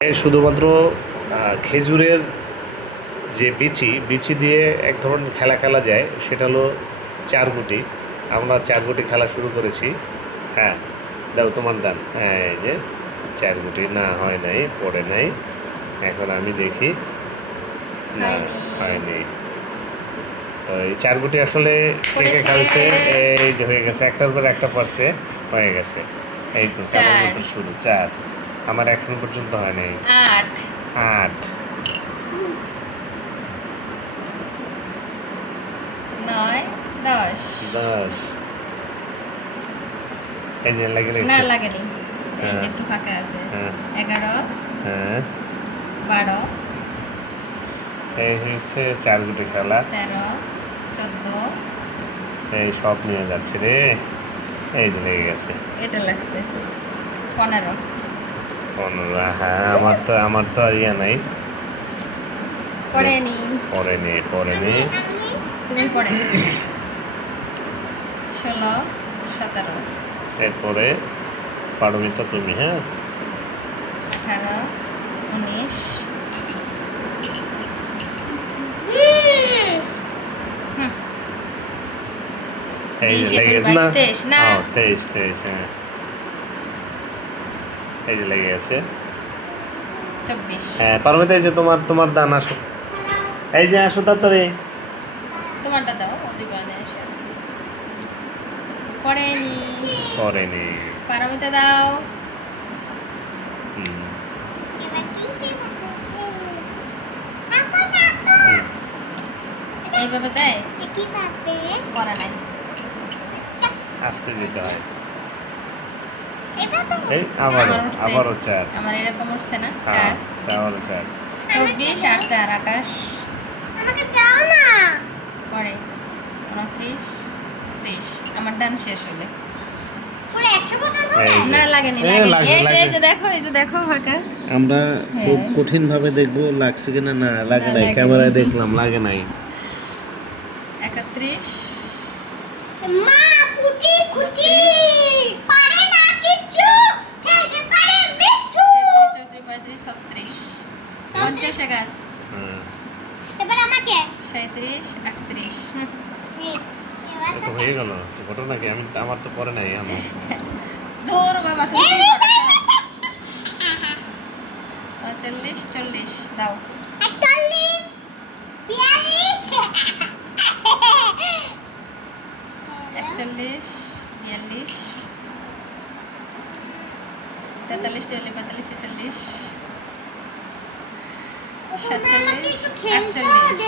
শুধুমাত্র খেজুরের যে বিচি দিয়ে এক ধরনের খেলা যায়, সেটা হলো চারগুটি। আমরা চারগুটি খেলা শুরু করেছি। হ্যাঁ, দাও তোমার দান। হ্যাঁ, এই যে চারগুটি না হয় নাই, পড়ে নাই। এখন আমি দেখি, না হয়নি। তো এই চারগুটি আসলে কে কে খেলছে, এই যে হয়ে গেছে, একটার পর একটা পড়ছে, হয়ে গেছে। এই তো কেবলমাত্র শুরু। 4 আমার এখন পর্যন্ত হয় নাই। 8 8 9 10 10 এই যে না লাগেনি, এই যে একটু ফাঁকা আছে। 11 হ্যাঁ 12 এই হচ্ছে চারগুটি খেলা। 13 14 এই সব নিয়ে যাচ্ছে রে, এই যে লেগে গেছে। এটা লাগছে 15 15 হ্যাঁ, আমার তো ইয়া নাই, পড়েনি তুমি পড়ে 16 17 এরপরে পারমিতা তুমি। হ্যাঁ 18 19 এই যে লেগে না 23 হ্যাঁ, এই যে লেগে গেছে 24 হ্যাঁ। পারমিতা এই যে তোমার দান, আসো, এই যে আসো তাড়াতাড়ি। তোমারটা দাও, অধিবানে এসে পড়েনি পারমিতা দাও। এইভাবে দেয় করা নাই, আসতে দিতে হয়। এই আবারও 4 আমার এরকম উঠছে না। 4 আবারও 4 24 আর 4 28 আমাকে দাও না পরে 29 30 আমার ডান শেষ হলে পুরো 100 বোতল না লাগেনি। এই যে দেখো ফাঁকা। আমরা খুব কঠিন ভাবে দেখবো লাগছে কিনা। না লাগে নাই, ক্যামেরায় দেখলাম লাগে নাই। 31 মা কুটি পারে না কিছু খেলতে পারে মিঠু 34 35 36 50 গাছ। এবার আমাকে 37 38 তো হয়ে গেল তো ঘটনা কি? আমার তো পরে নাই আমার। দূর বাবা, তুমি 39 40 দাও 41 41 42 43 44 45 46 47 48